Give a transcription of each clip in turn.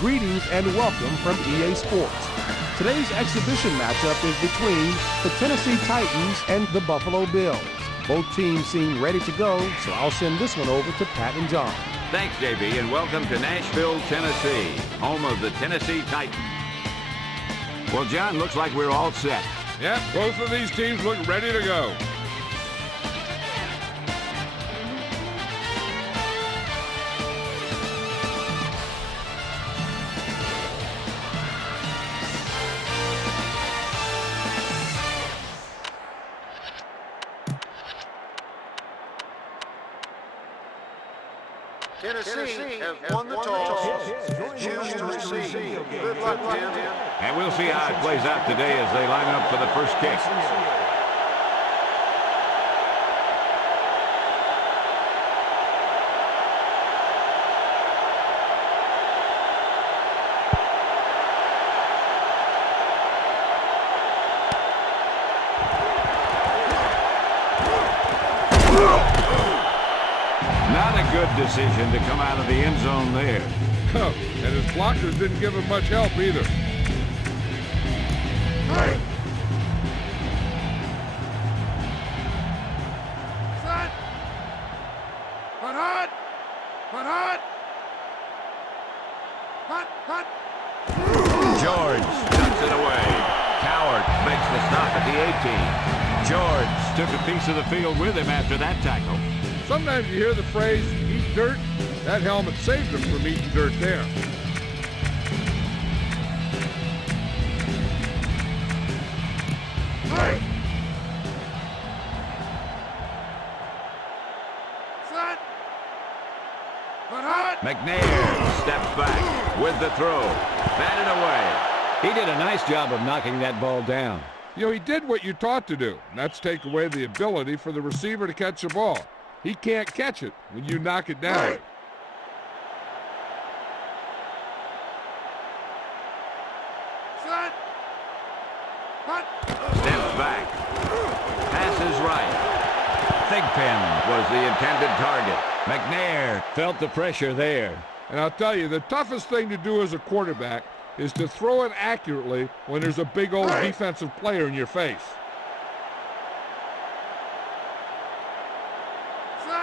Greetings and welcome from EA Sports. Today's exhibition matchup is between the Tennessee Titans and the Buffalo Bills. Both teams seem ready to go, so I'll send this one over to Pat and John. Thanks, JB, and welcome to Nashville, Tennessee, home of the Tennessee Titans. Well, John, looks like we're all set. Yep, both of these teams look ready to go. Tennessee has won the toss and choose to receive. Good luck, Tim. And we'll see how it plays out today as they line up for the first kick. Not a good decision to come out of the end zone there. Oh, and his blockers didn't give him much help either. Set. Put hot. Put hot. Hot. George tucks it away. Coward makes the stop at the 18. George took a piece of the field with him after that tackle. Sometimes you hear the phrase, eat dirt. That helmet saved him from eating dirt there. Set. Put hot. McNair steps back with the throw. Batted away. He did a nice job of knocking that ball down. You know, he did what you taught to do, and that's take away the ability for the receiver to catch the ball. He can't catch it when you knock it down. Set. Hot. Steps back. Passes right. Thigpen was the intended target. McNair felt the pressure there. And I'll tell you, the toughest thing to do as a quarterback is to throw it accurately when there's a big old defensive player in your face.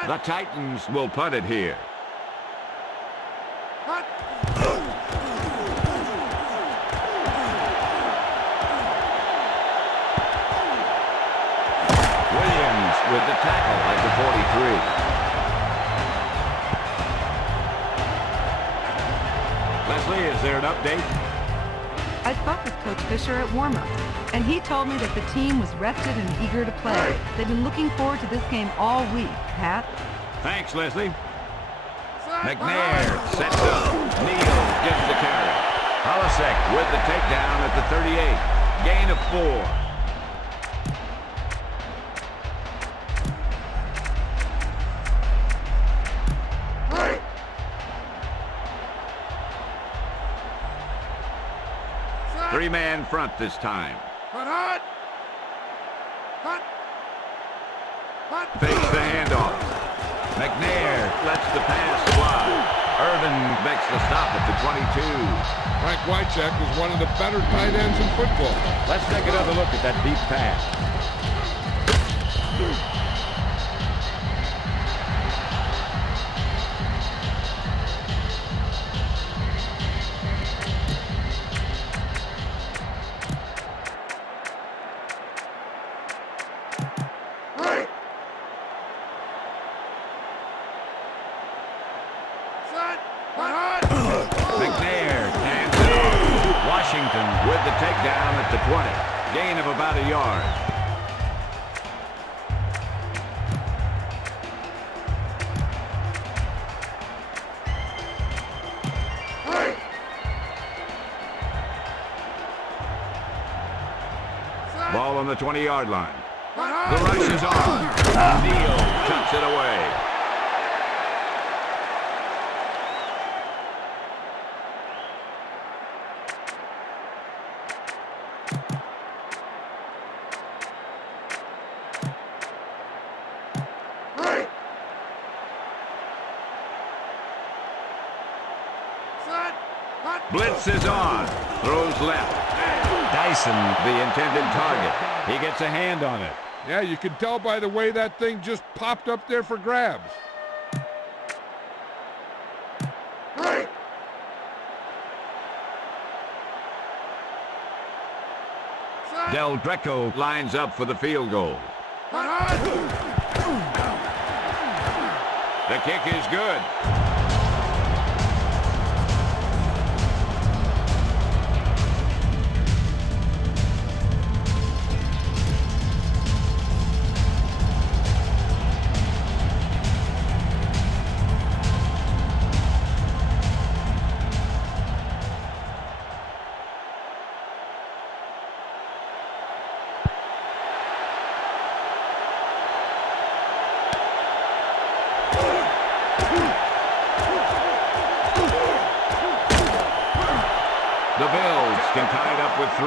The Titans will punt it here. Hot. Williams with the tackle at the 43. Leslie, is there an update? I spoke with Coach Fisher at warm-up, and he told me that the team was rested and eager to play. They've been looking forward to this game all week, Pat. Thanks, Leslie. McNair sets up. Neal gets the carry. Holasek with the takedown at the 38. Gain of 4. Three-man front this time. Hot. Fakes the handoff. McNair lets the pass fly. Irvin makes the stop at the 22. Frank Wycheck is one of the better tight ends in football. Let's take another look at that deep pass. McNair hands it off. Washington with the takedown at the 20. Gain of about a yard. Ball on the 20-yard line. The rush is on. Neal tucks it away. Blitz is on. Throws left. Dyson, the intended target. He gets a hand on it. Yeah, you can tell by the way that thing just popped up there for grabs. Del Greco lines up for the field goal. The kick is good. The Bills can tie it up with 3.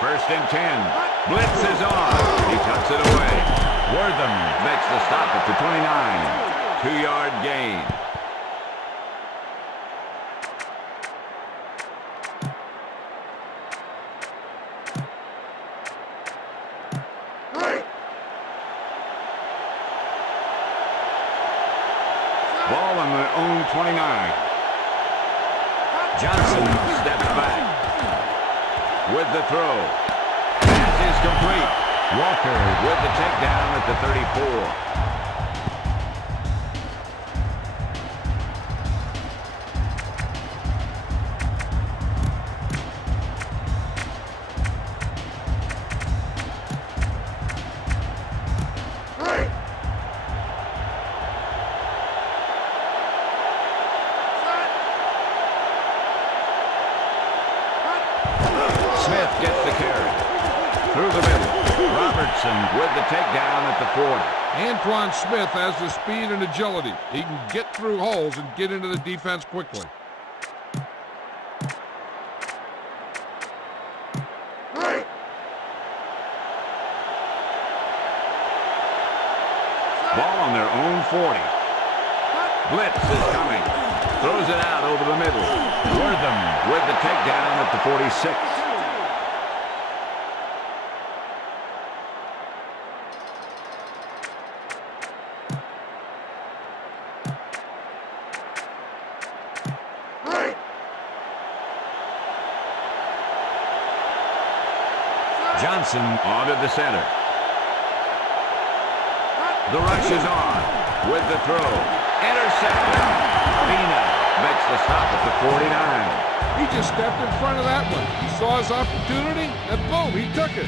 First and 10. Blitz is on. He tucks it away. Wortham makes the stop at the 29. 2-yard gain. Ball on their own 29. Johnson steps back with the throw. Pass is complete. Walker with the takedown at the 34. Smith gets the carry. Through the middle. Robertson with the takedown at the 40. Antoine Smith has the speed and agility. He can get through holes and get into the defense quickly. Ball on their own 40. Blitz is coming. Throws it out over the middle. Wortham with the takedown at the 46. Johnson onto the center. The rush is on with the throw. Intercepted. Pina makes the stop at the 49. He just stepped in front of that one. He saw his opportunity, and boom, he took it.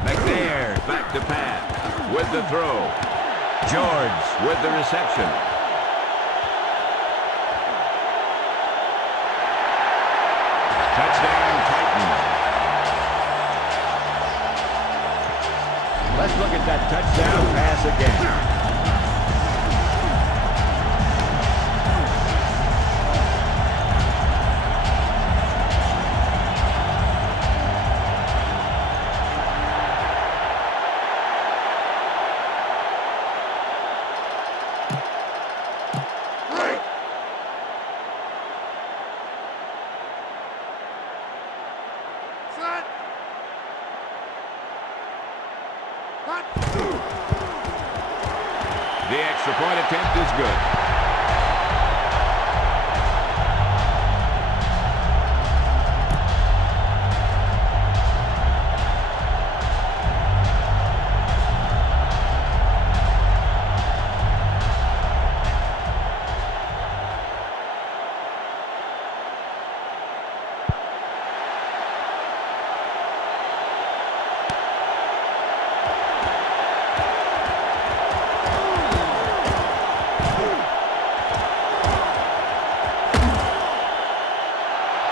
McNair back to pass with the throw. George with the reception. Touchdown Titans. Let's look at that touchdown pass again. The extra point attempt is good.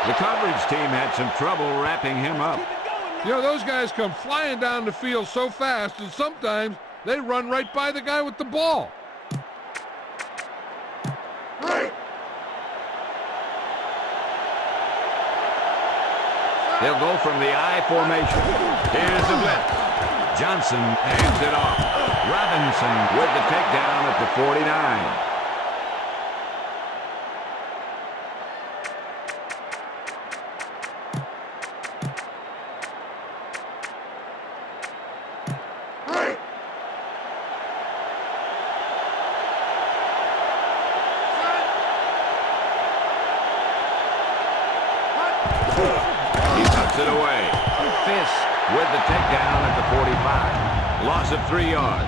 The coverage team had some trouble wrapping him up. You know, those guys come flying down the field so fast, and sometimes they run right by the guy with the ball. They'll go from the I formation. Here's the blitz. Johnson hands it off. Robinson with the takedown at the 49. It away. Fisk with the takedown at the 45. Loss of 3 yards.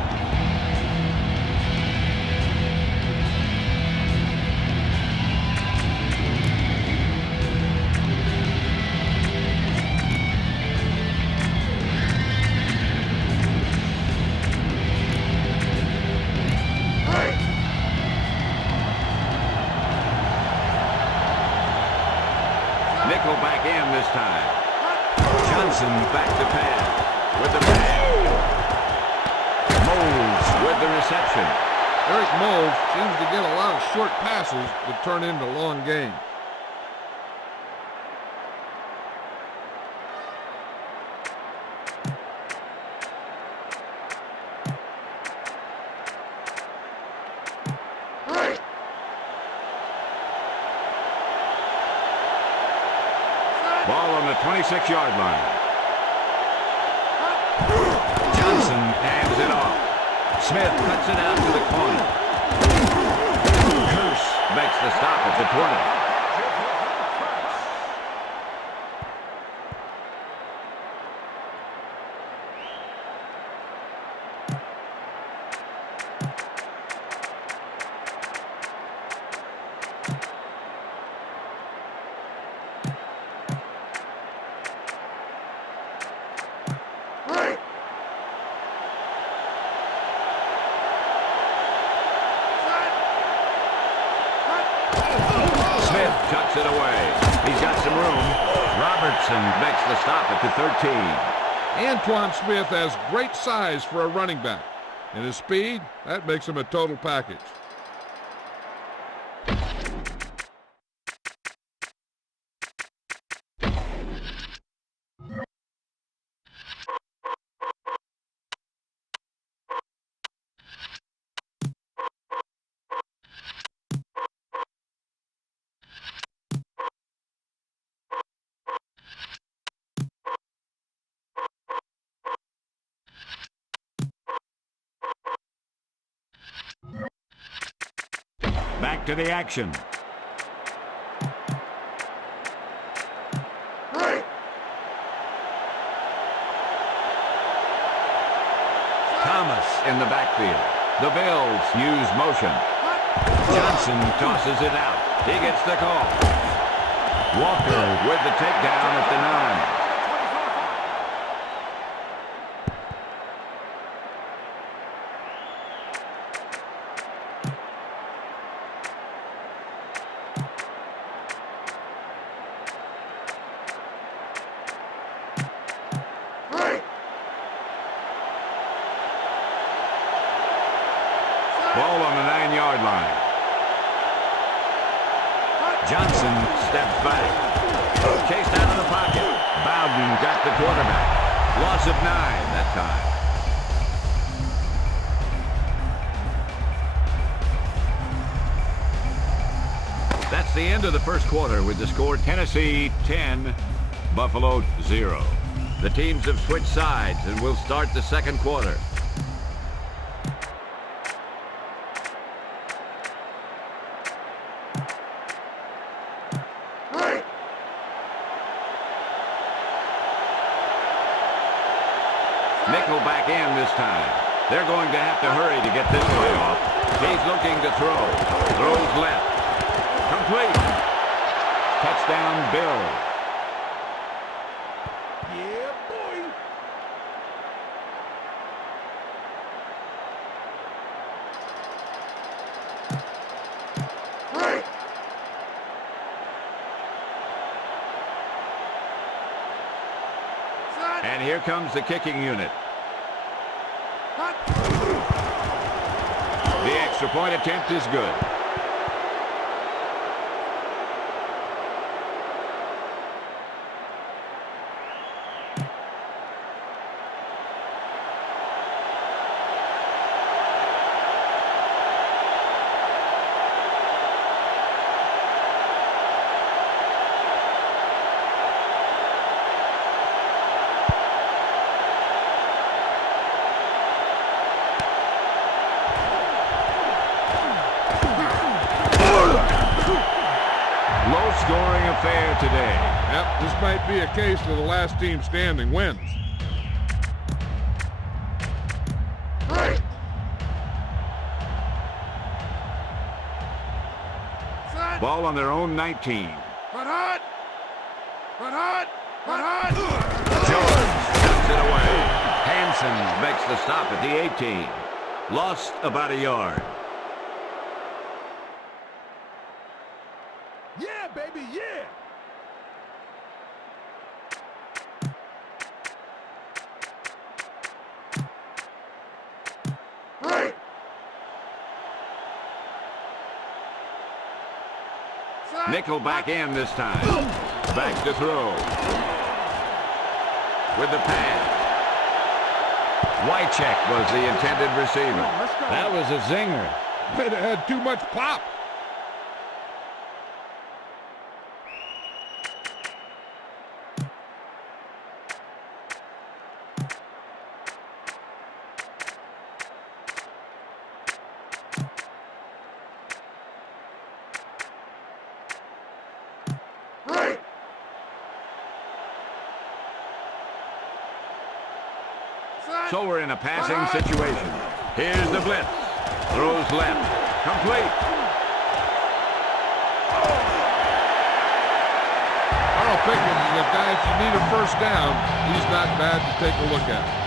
Nickel back in this time. Johnson back to pass with the bag. Moles with the reception. Eric Moles seems to get a lot of short passes that turn into long gains. Ball on the 26-yard line. Johnson hands it off. Smith cuts it out to the corner. Curse makes the stop at the 20. Cuts it away. He's got some room. Robertson makes the stop at the 13. Antoine Smith has great size for a running back. And his speed, that makes him a total package. Back to the action. Thomas in the backfield. The Bills use motion. Johnson tosses it out. He gets the call. Walker with the takedown at the 9. Ball on the 9-yard line. Johnson steps back. Chased out of the pocket. Bowden got the quarterback. Loss of 9 that time. That's the end of the first quarter with the score Tennessee 10, Buffalo 0. The teams have switched sides and will start the second quarter. Nickel back in this time. They're going to have to hurry to get this play off. He's looking to throw. Throws left. Complete. Touchdown, Bills. Yeah, boy. And here comes the kicking unit. The extra point attempt is good. Low-scoring affair today. Yep, this might be a case where the last team standing wins. Ball on their own 19. George cuts it away. Hansen makes the stop at the 18. Lost about a yard. Yeah, baby, yeah! Nickel back in this time. Back to throw. With the pass. Wycheck was the intended receiver. That was a zinger. It had too much pop. So we're in a passing situation. Here's the blitz. Throws left. Complete. I'll pick him. The guy, if you need a first down, he's not bad to take a look at.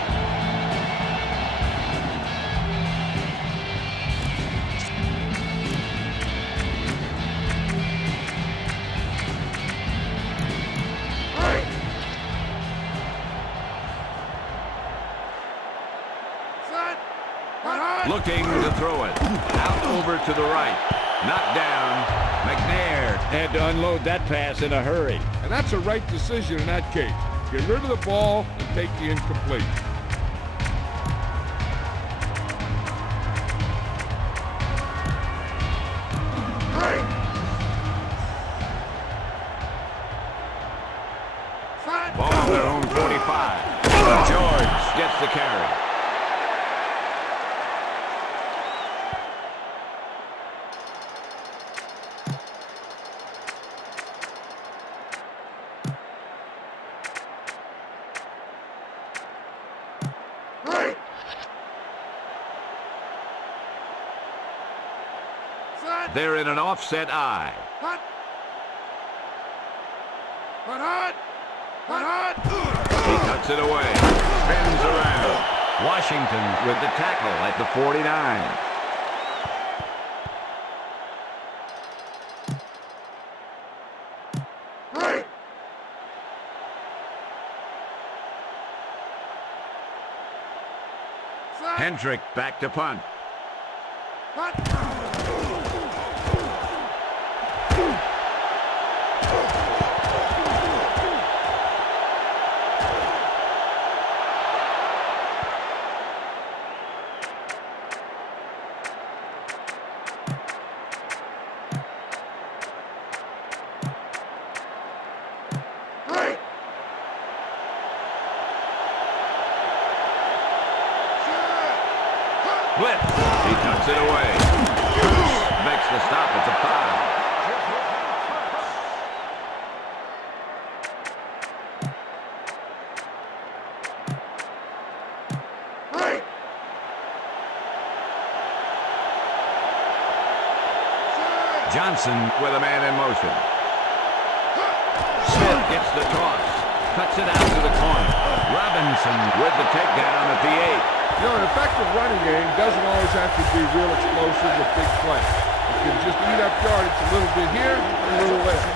Looking to throw it. Out over to the right. Knocked down. McNair had to unload that pass in a hurry. And that's a right decision in that case. Get rid of the ball and take the incomplete. Ball on their own 45. George gets the carry. They're in an offset eye. He cuts it away. Spins around. Washington with the tackle at the 49. Hendrick back to punt. Blitz. He tucks it away. Makes the stop at the 5. Johnson with a man in motion. Smith gets the toss. Cuts it out to the corner. Robinson with the takedown at the 8. You know, an effective running game doesn't always have to be real explosive with big plays. You can just eat up yardage a little bit here and a little there.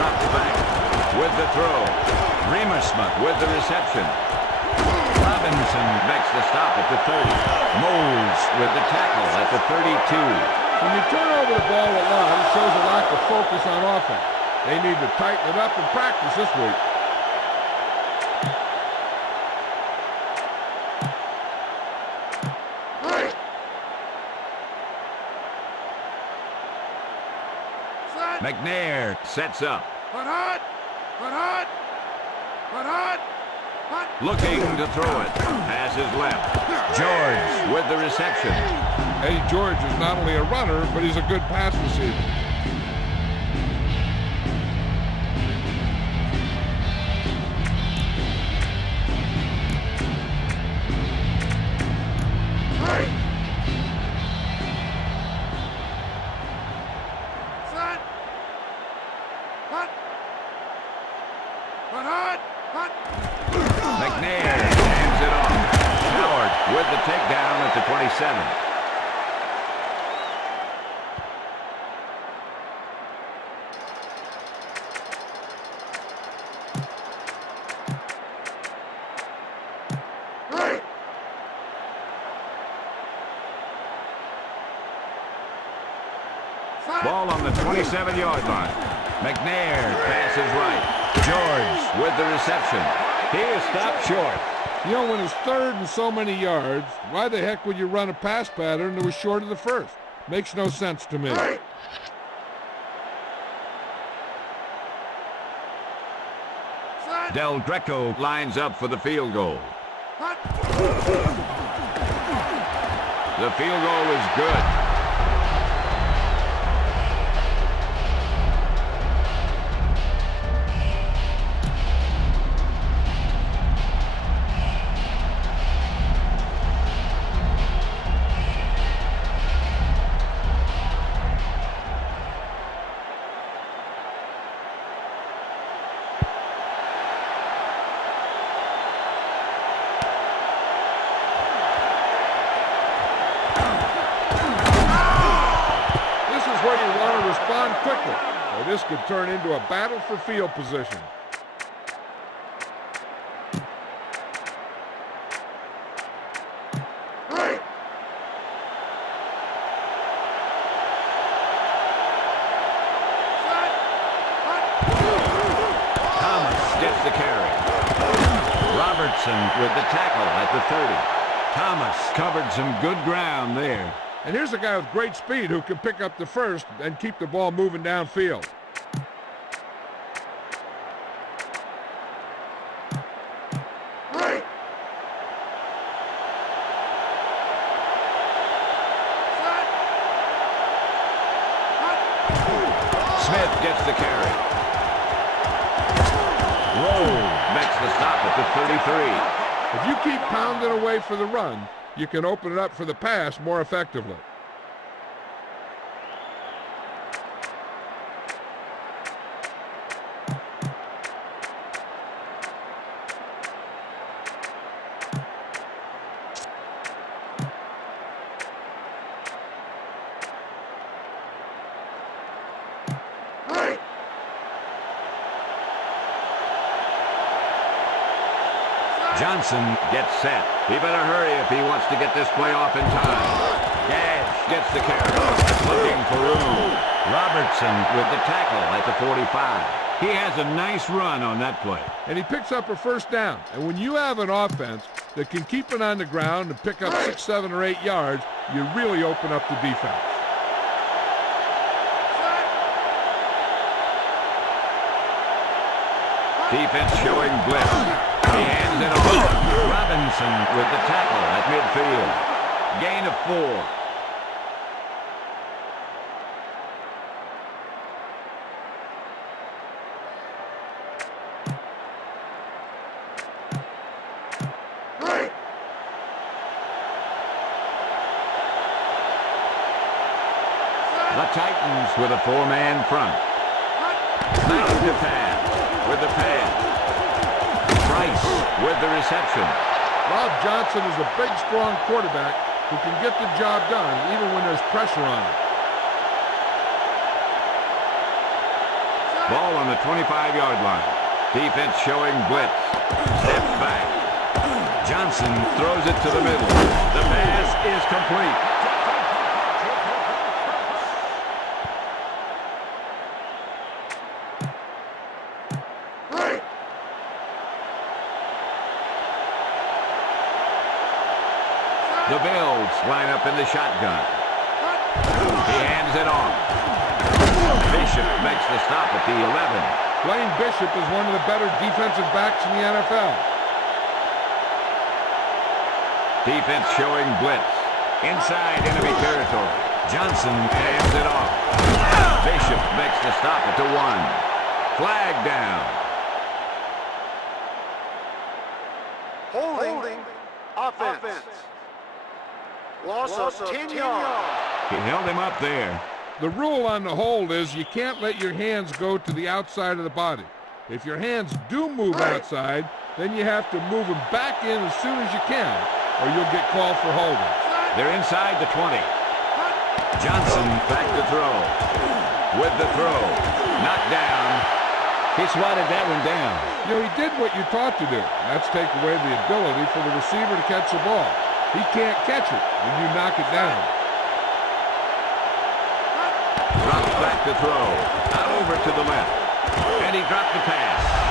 drops back with the throw. Rematch with the reception. Robinson makes the stop at the 30. Moles with the tackle at the 32. When you turn over the ball a lot, it shows a lack of focus on offense. They need to tighten it up in practice this week. McNair sets up. Looking to throw it. Passes left. George with the reception. Eddie George is not only a runner, but he's a good pass receiver. McNair hands it off. Howard with the takedown at the 27. Ball on the 27-yard line. McNair passes right. George with the reception. He is stopped short. You know, when it's third and so many yards, why the heck would you run a pass pattern that was short of the first? Makes no sense to me. Del Greco lines up for the field goal. The field goal is good. Quickly, or this could turn into a battle for field position. Thomas gets the carry. Robertson with the tackle at the 30. Thomas covered some good ground there. And here's a guy with great speed who can pick up the first and keep the ball moving downfield. Smith gets the carry. Rowe makes the stop at the 33. If you keep pounding away for the run, you can open it up for the pass more effectively. Johnson gets set. He better hurry if he wants to get this play off in time. Gash gets the carry. Looking for room. Robertson with the tackle at the 45. He has a nice run on that play. And he picks up a first down. And when you have an offense that can keep it on the ground and pick up 6, 7, or 8 yards, you really open up the defense. Defense showing blitz. He hands it off. Robinson with the tackle at midfield. Gain of 4. The Titans with a 4-man front. Back to pass with the pass. Price with the reception. Rob Johnson is a big, strong quarterback who can get the job done even when there's pressure on him. Ball on the 25-yard line. Defense showing blitz. Steps back. Johnson throws it to the middle. The pass is complete. The Bills line up in the shotgun. He hands it off. Bishop makes the stop at the 11. Blaine Bishop is one of the better defensive backs in the NFL. Defense showing blitz. Inside enemy territory. Johnson hands it off. Bishop makes the stop at the 1. Flag down. Holding. Offense. Loss of 10 yards. He held him up there. The rule on the hold is you can't let your hands go to the outside of the body. If your hands do move outside, then you have to move them back in as soon as you can, or you'll get called for holding. They're inside the 20. Johnson back to throw. With the throw. Knocked down. He swatted that one down. You know, he did what you taught to do. That's take away the ability for the receiver to catch the ball. He can't catch it when you knock it down. Drops back to throw. Out over to the left. And he dropped the pass.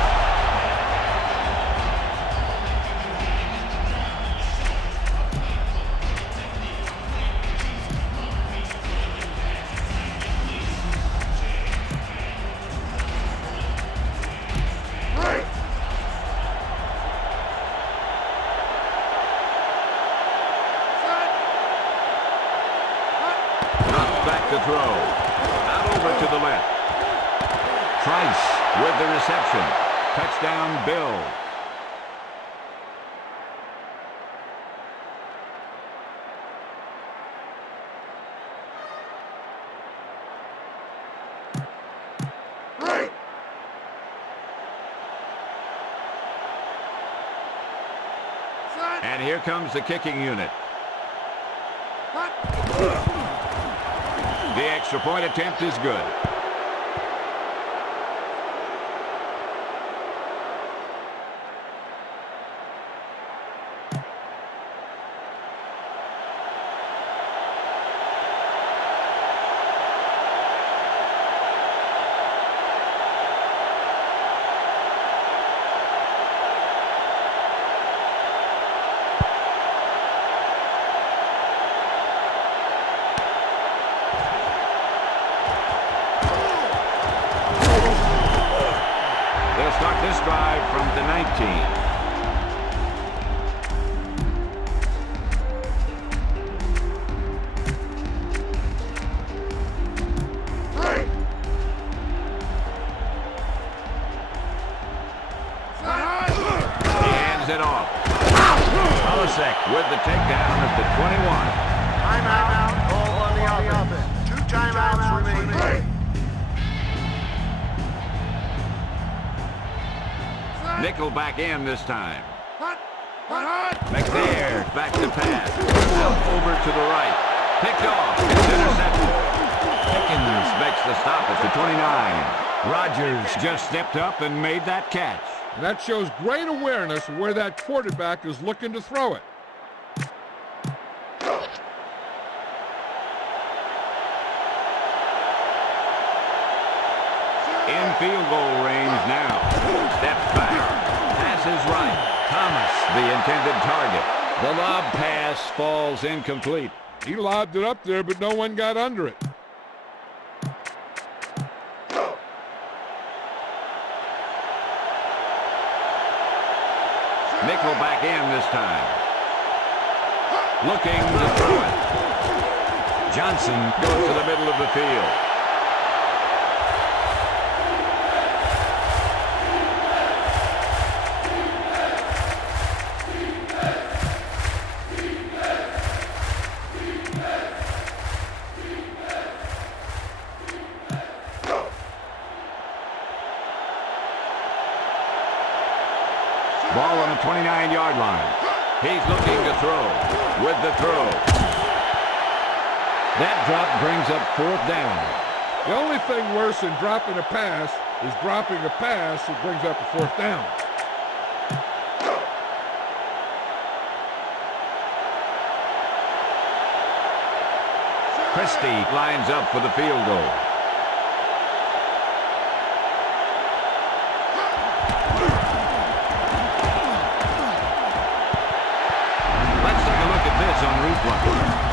To throw. Out over to the left. Trice with the reception. Touchdown, Bills. And here comes the kicking unit. The extra point attempt is good. Start this drive from the 19. He hands it off. Polasek with the takedown at the 21. Timeout. Ball on the offense. 2 timeouts remaining. Nickel back in this time. McNair back to pass. Out over to the right. Picked off. It's intercepted. Pickens makes the stop at the 29. Rodgers just stepped up and made that catch. And that shows great awareness of where that quarterback is looking to throw it. In field goal range now. Steps back. Passes right. Thomas, the intended target. The lob pass falls incomplete. He lobbed it up there, but no one got under it. Nickel back in this time. Looking to throw it. Johnson goes to the middle of the field. Ball on the 29-yard line. He's looking to throw. With the throw. That drop brings up 4th down. The only thing worse than dropping a pass is dropping a pass that brings up a 4th down. Christie lines up for the field goal. Let's take a look at this on replay.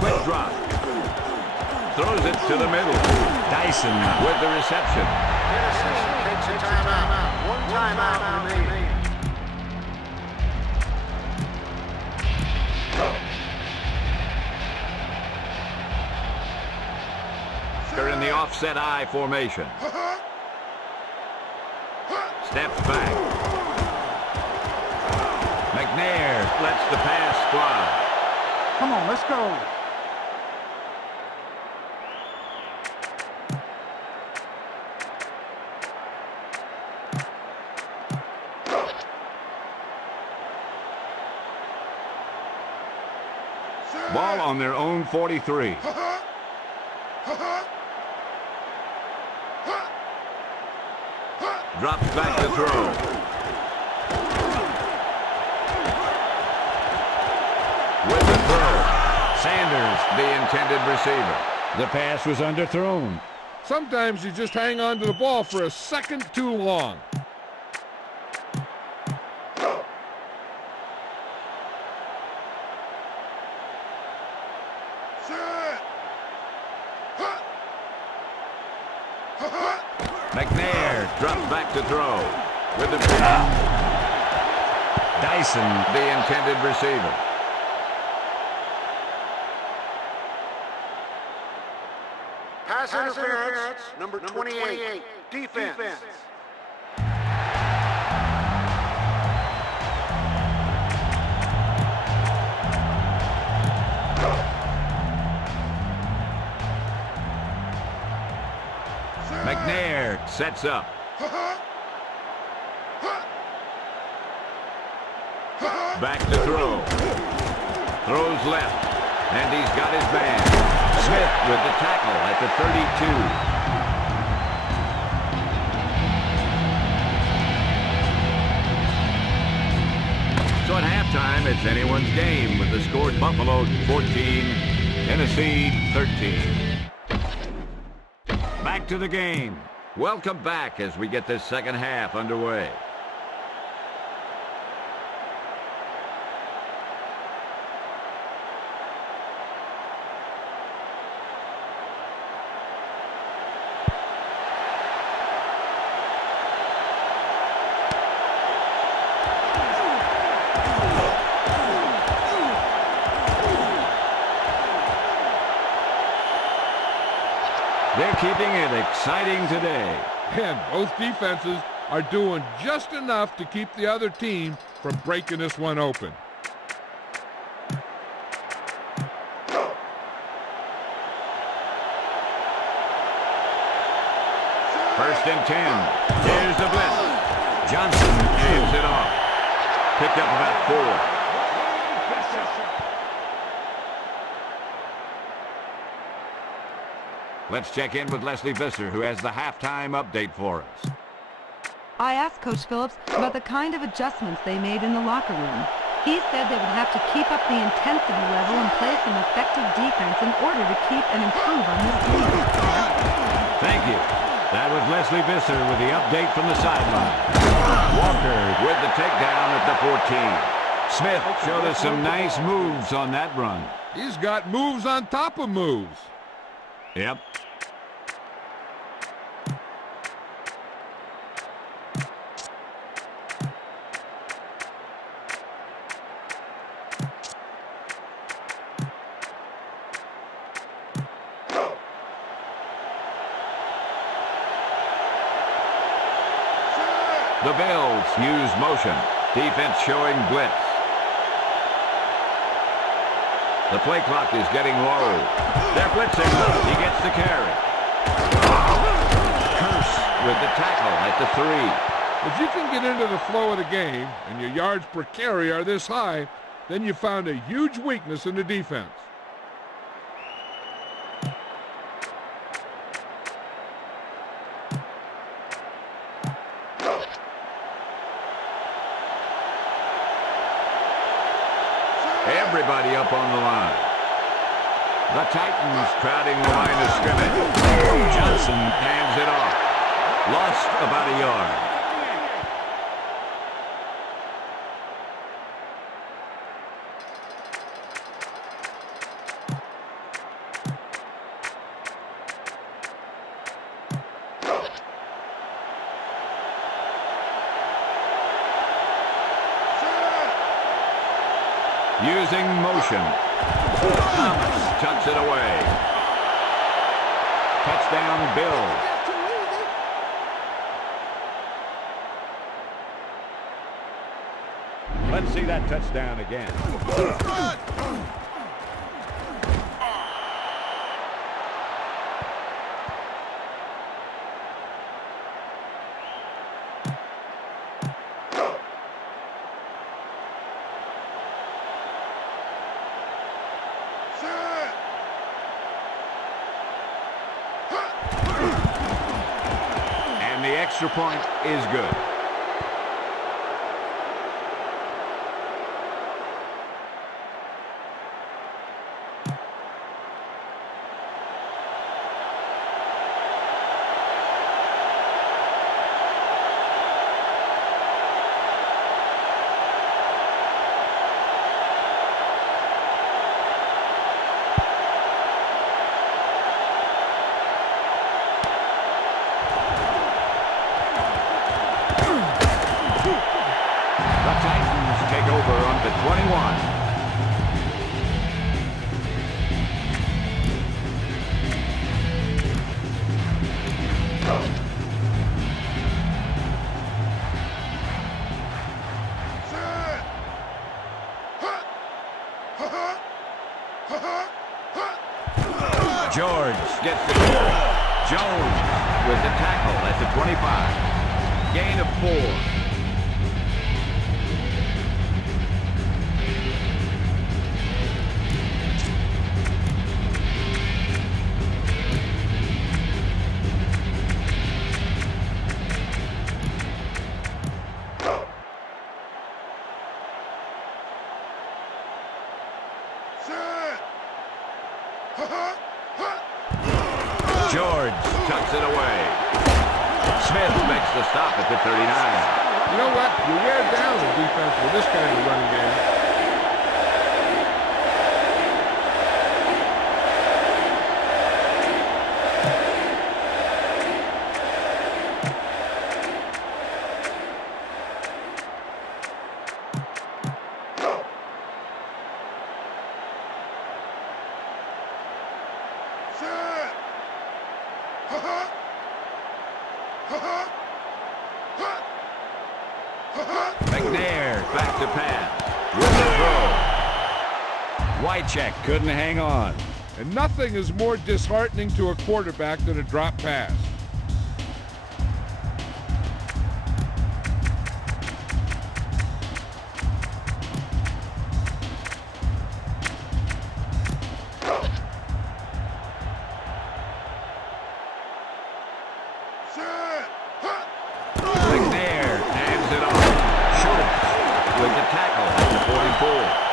Quick drop. Throws it to the middle. Dyson with the reception. Tennessee takes a timeout. One timeout remaining. They're in the offset I formation. Steps back. McNair lets the pass fly. Come on, let's go. Ball on their own 43. Drops back to throw. With the throw. Sanders, the intended receiver. The pass was underthrown. Sometimes you just hang on to the ball for a second too long. McNair drops back to throw. With the pass. Dyson, the intended receiver. Pass interference, number 28. Defense. McNair sets up. Back to throw. Throws left. And he's got his man. Smith with the tackle at the 32. So at halftime, it's anyone's game with the score Buffalo 14, Tennessee 13. Back to the game. Welcome back as we get this second half underway. They're keeping it exciting today. And both defenses are doing just enough to keep the other team from breaking this one open. First and 10. Here's the blitz. Johnson hands it off. Picked up about 4. Let's check in with Leslie Visser, who has the halftime update for us. I asked Coach Phillips about the kind of adjustments they made in the locker room. He said they would have to keep up the intensity level and play some effective defense in order to keep and improve on this team. Thank you. That was Leslie Visser with the update from the sideline. Walker with the takedown at the 14. Smith showed us some nice moves on that run. He's got moves on top of moves. Yep. The Bills use motion. Defense showing blitz. The play clock is getting low. They're blitzing. He gets the carry. Curse with the tackle at the 3. If you can get into the flow of the game and your yards per carry are this high, then you found a huge weakness in the defense. Everybody up on the line. The Titans crowding the line of scrimmage. Johnson hands it off. Lost about a yard. Using motion. Thomas tucks it away. Touchdown, Bills. Let's see that touchdown again. And the extra point is good. Take over on the 21. George gets the carry. Jones with the tackle at the 25. Gain of 4. George tucks it away. Smith makes the stop at the 39. You know what? You wear down the defense with this kind of running game. McNair back to pass with the throw. Wycheck couldn't hang on. And nothing is more disheartening to a quarterback than a drop pass. McNair hands it off. Schultz with the tackle at the 44.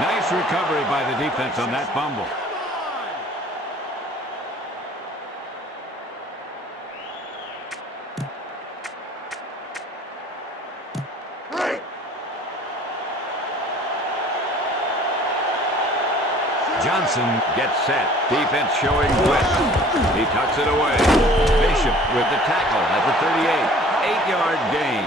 Nice recovery by the defense on that fumble. Johnson gets set. Defense showing blitz. He tucks it away. Bishop with the tackle at the 38. 8-yard gain.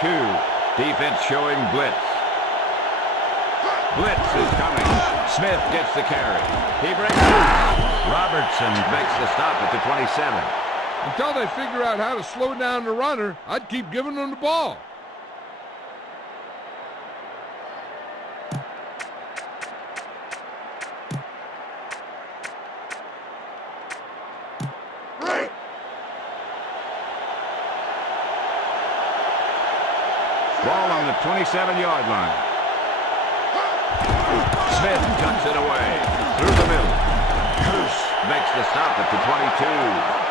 2. Defense showing blitz. Blitz is coming. Smith gets the carry. He breaks it. Robertson makes the stop at the 27. Until they figure out how to slow down the runner, I'd keep giving them the ball. Ball on the 27-yard line. Smith cuts it away through the middle. Bruce makes the stop at the 22.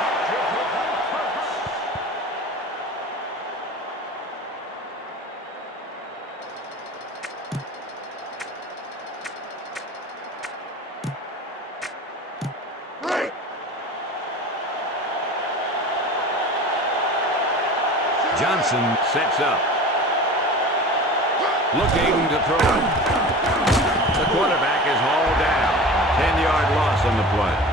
Johnson sets up. Looking to throw it. The quarterback is hauled down. 10-yard loss on the play.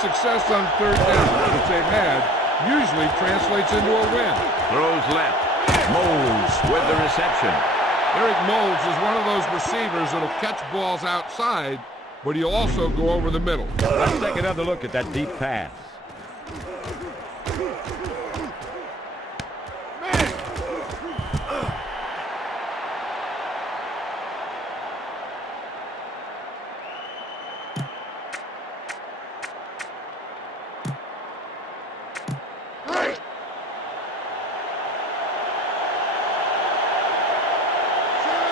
Success on third down that they've had usually translates into a win. Throws left. Moles with the reception. Eric Moles is one of those receivers that'll catch balls outside, but he'll also go over the middle. Let's take another look at that deep pass.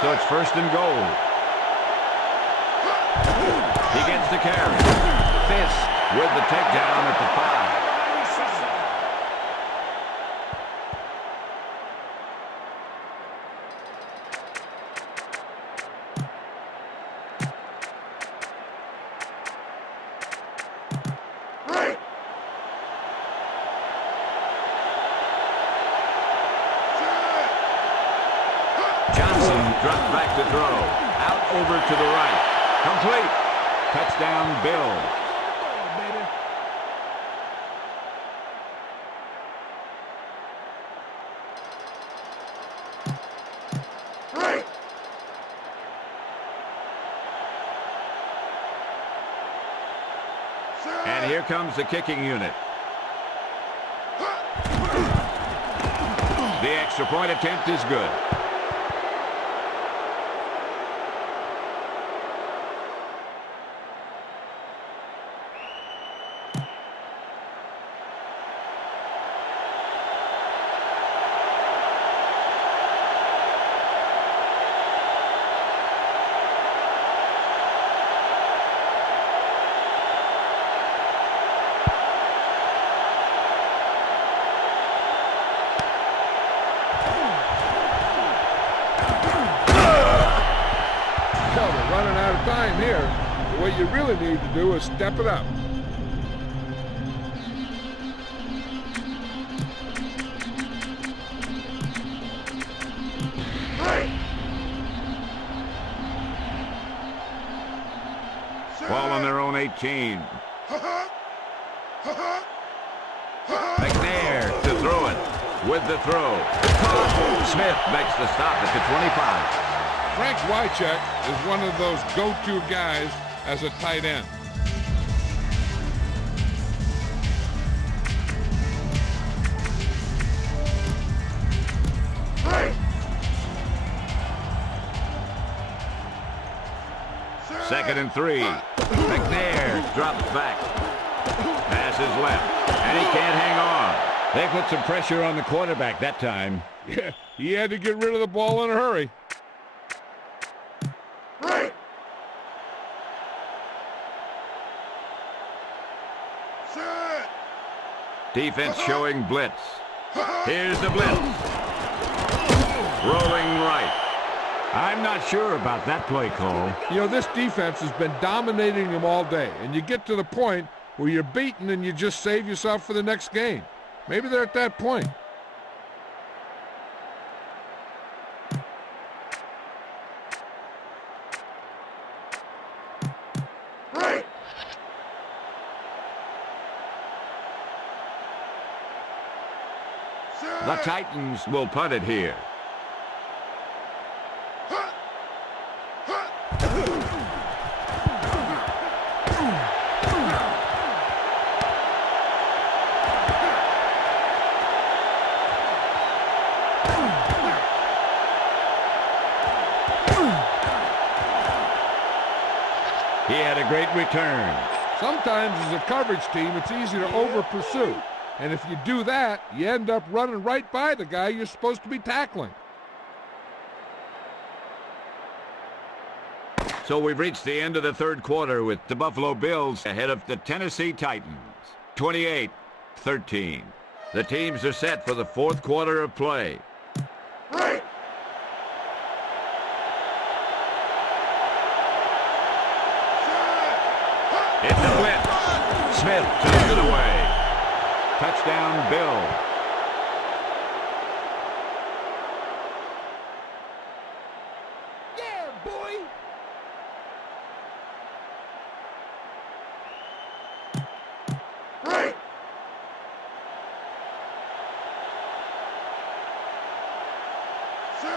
So it's first and goal. He gets the carry. Fisk with the takedown at the 5. Johnson drops back to throw. Out over to the right. Complete. Touchdown, Bills. And here comes the kicking unit. The extra point attempt is good. Running out of time here. What you really need to do is step it up. Ball on their own 18. McNair to throw it. With the throw. Smith makes the stop at the 25. Frank Wycheck is one of those go-to guys as a tight end. Second and 3. McNair drops back. Passes left. And he can't hang on. They put some pressure on the quarterback that time. Yeah, he had to get rid of the ball in a hurry. Right. Set. Defense showing blitz. Here's the blitz. Rolling right. I'm not sure about that play call. You know, this defense has been dominating them all day, and you get to the point where you're beaten and you just save yourself for the next game. Maybe they're at that point. Right. The Titans will punt it here. He had a great return. Sometimes as a coverage team, it's easy to over-pursue. And if you do that, you end up running right by the guy you're supposed to be tackling. So we've reached the end of the third quarter with the Buffalo Bills ahead of the Tennessee Titans, 28-13. The teams are set for the fourth quarter of play. Right. It's a blitz. Smith takes it away. Touchdown, Bill. Yeah, boy! Right.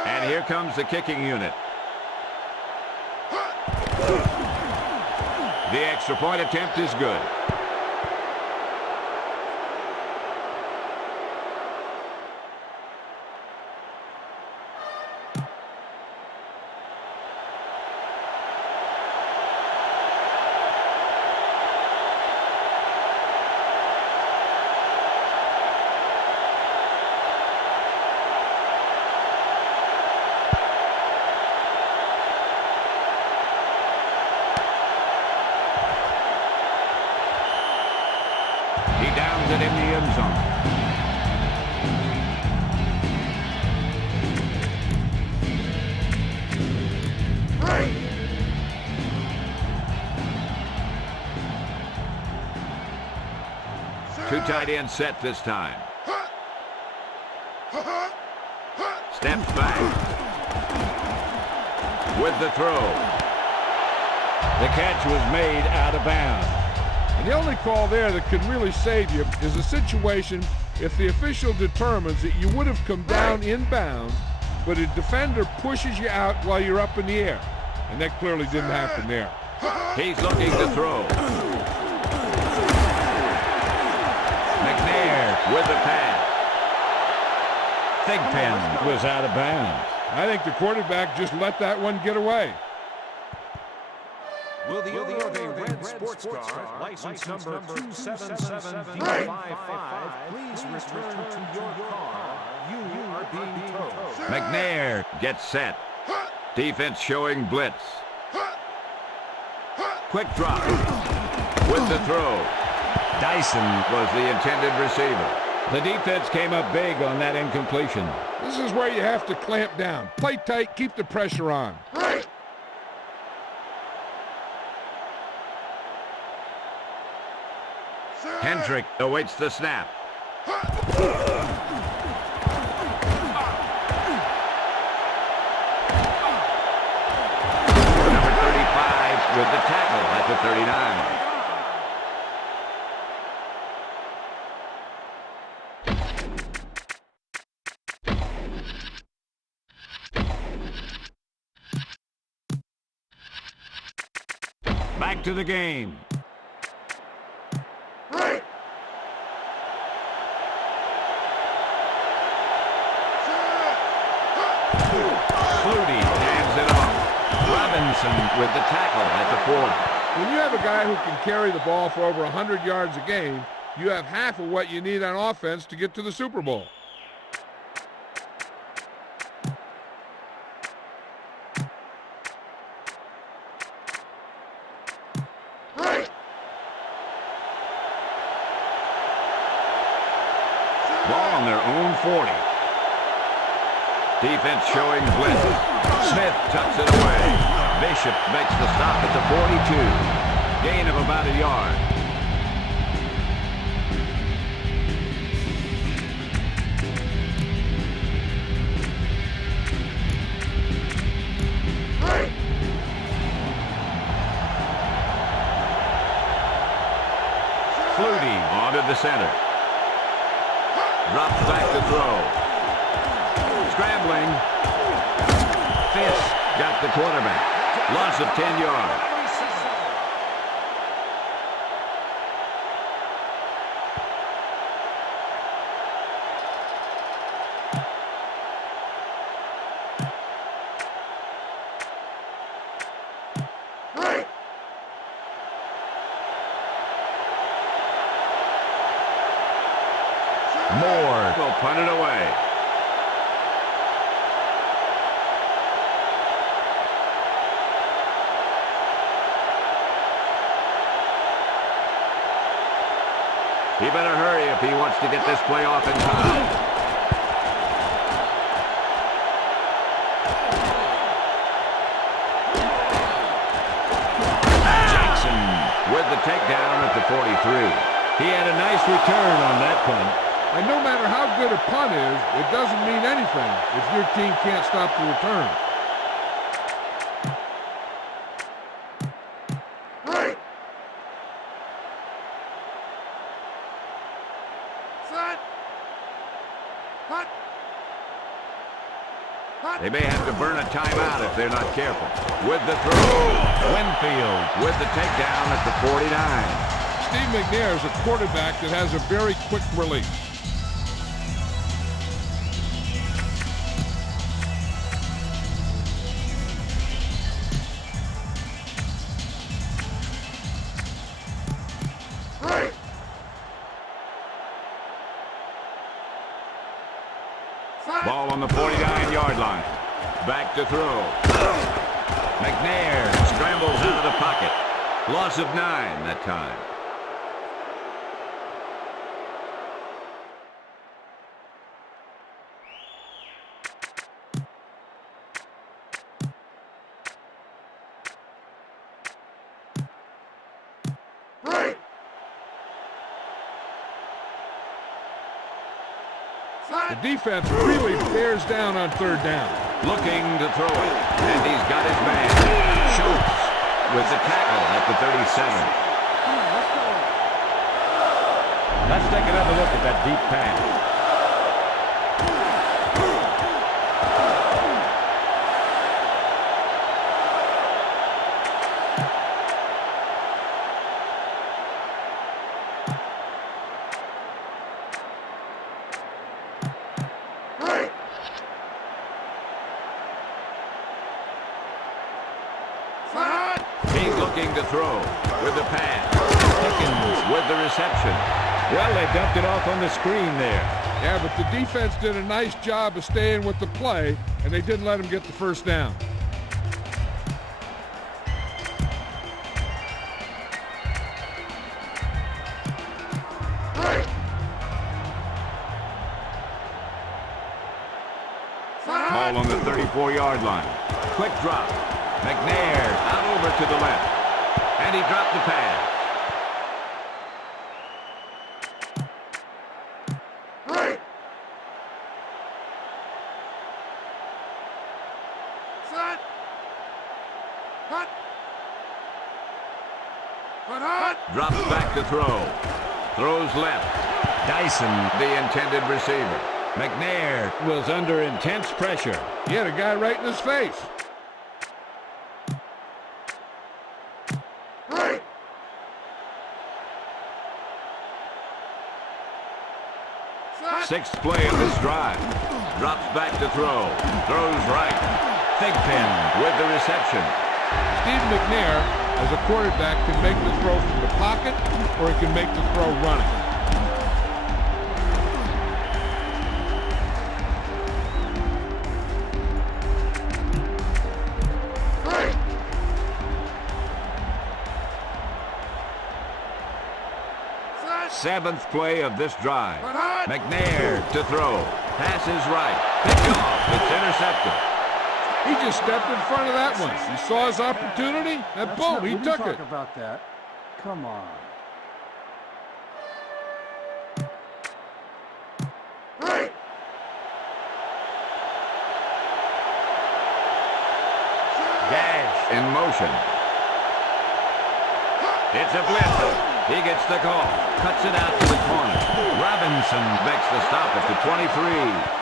And here comes the kicking unit. The extra point attempt is good. He downs it in the end zone. Right. Two tight ends set this time. Steps back. With the throw. The catch was made out of bounds. And the only call there that could really save you is a situation if the official determines that you would have come down inbounds, but a defender pushes you out while you're up in the air. And that clearly didn't happen there. He's looking to throw. McNair with the pass. Thigpen was out of bounds. I think the quarterback just let that one get away. Will the owner of a red sports car, license number 277D55, please return to your car? You are being towed. McNair gets set. Defense showing blitz. Quick drop. With the throw. Dyson was the intended receiver. The defense came up big on that incompletion. This is where you have to clamp down. Play tight, keep the pressure on. Right. Hendrick awaits the snap. Number 35 with the tackle at the 39. Back to the game. Right. Flutie hands it off. Robinson with the tackle at the 40. When you have a guy who can carry the ball for over 100 yards a game, you have half of what you need on offense to get to the Super Bowl. 40. Defense showing blitz. Smith tucks it away. Bishop makes the stop at the 42. Gain of about a yard. Flutie onto the center. Drops back to throw. Scrambling. Fisk got the quarterback. Loss of 10 yards. Moore will punt it away. He better hurry if he wants to get this play off in time. Jackson with the takedown at the 43. He had a nice return on that punt. And no matter how good a punt is, it doesn't mean anything if your team can't stop the return. They may have to burn a timeout if they're not careful. With the throw, Winfield with the takedown at the 49. Steve McNair is a quarterback that has a very quick release. Ball on the 49-yard line. Back to throw. McNair scrambles out of the pocket. Loss of 9 that time. The defense really bears down on third down. Looking to throw it, and he's got his man. Schultz with the tackle at the 37. Let's take another look at that deep pass. Looking to throw with the pass. Pickens with the reception. Well, they dumped it off on the screen there. Yeah, but the defense did a nice job of staying with the play, and they didn't let him get the first down. Ball on the 34-yard line. Quick drop. McNair out over to the left. And he dropped the pass. Drops back to throw. Throws left. Dyson, the intended receiver. McNair was under intense pressure. He had a guy right in his face. Sixth play of this drive. Drops back to throw. Throws right. Thigpen with the reception. Steve McNair, as a quarterback, can make the throw from the pocket, or he can make the throw running. Seventh play of this drive. McNair to throw. Pass is right. Picked off. It's intercepted. He just stepped in front of that one. He saw his opportunity, and boom, he took it. About that. Come on. Gash in motion. It's a blitz. He gets the call. Cuts it out to the corner. Robinson makes the stop at the 23.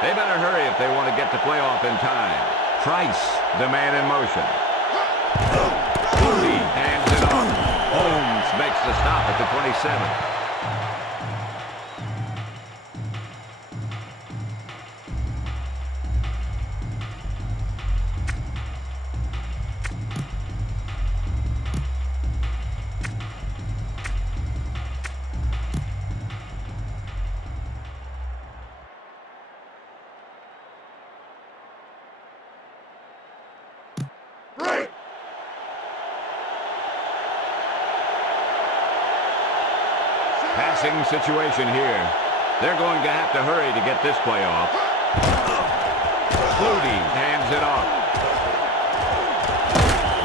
They better hurry if they want to get the playoff in time. Price, the man in motion. He hands it off. Holmes makes the stop at the 27. Passing situation here. They're going to have to hurry to get this play off. Flutie hands it off.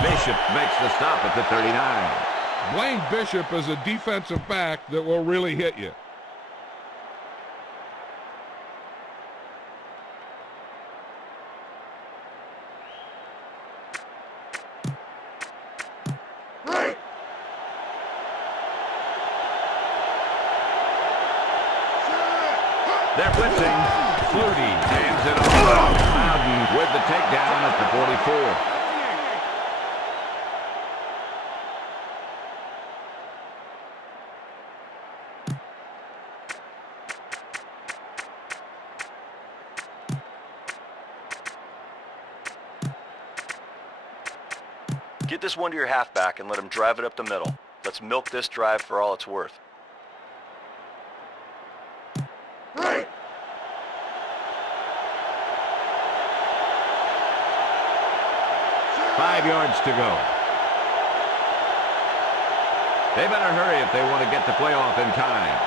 Bishop makes the stop at the 39. Blaine Bishop is a defensive back that will really hit you. They're blitzing. Flutie hands it off. Loudon with the takedown at the 44. Get this one to your halfback and let him drive it up the middle. Let's milk this drive for all it's worth. 5 yards to go. They better hurry if they want to get the playoff in time.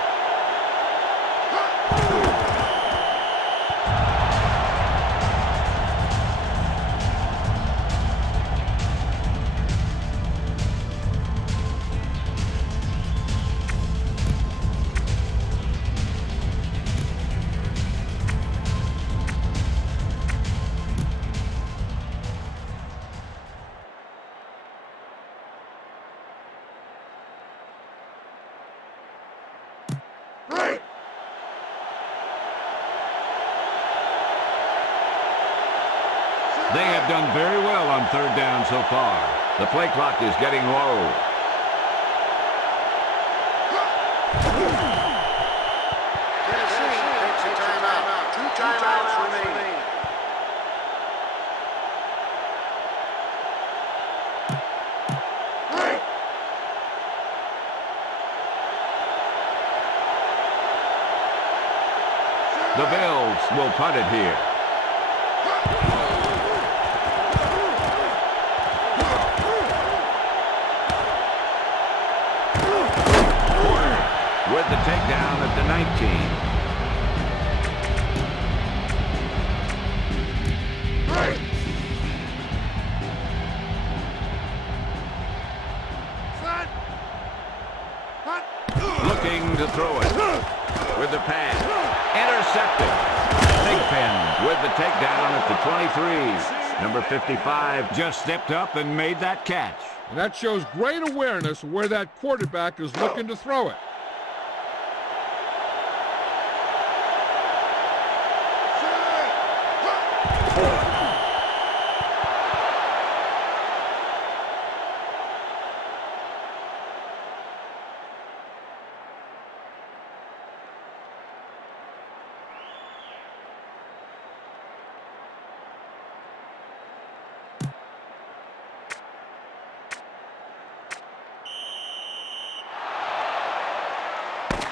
They have done very well on third down so far. The play clock is getting low. Tennessee takes a timeout. 2 timeouts remain. The Bills will punt it here. With the takedown at the 19. Looking to throw it. With the pass. Intercepted. Thigpen with the takedown at the 23. Number 55 just stepped up and made that catch. And that shows great awareness of where that quarterback is looking to throw it.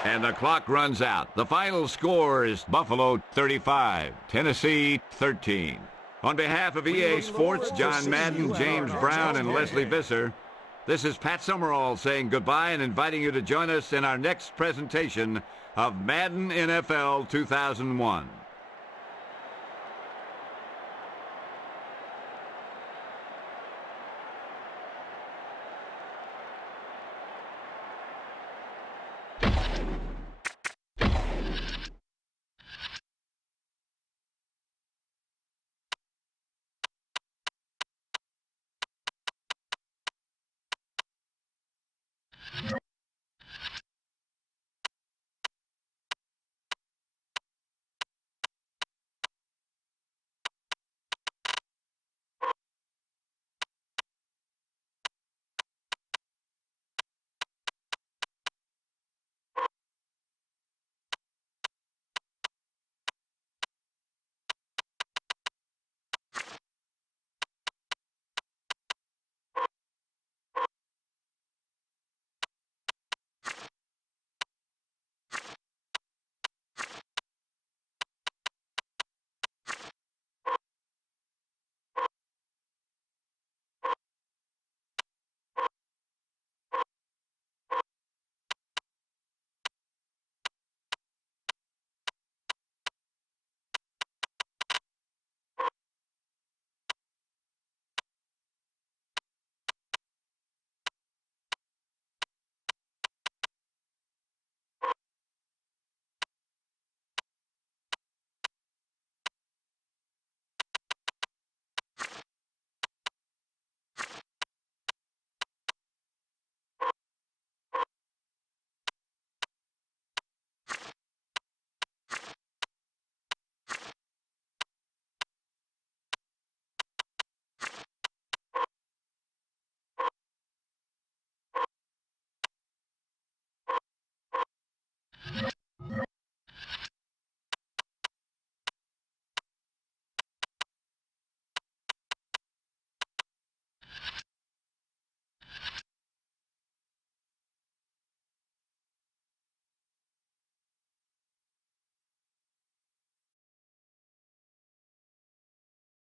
And the clock runs out. The final score is Buffalo 35, Tennessee 13. On behalf of EA Sports, John Madden, James Brown, and Leslie Visser, this is Pat Summerall saying goodbye and inviting you to join us in our next presentation of Madden NFL 2001.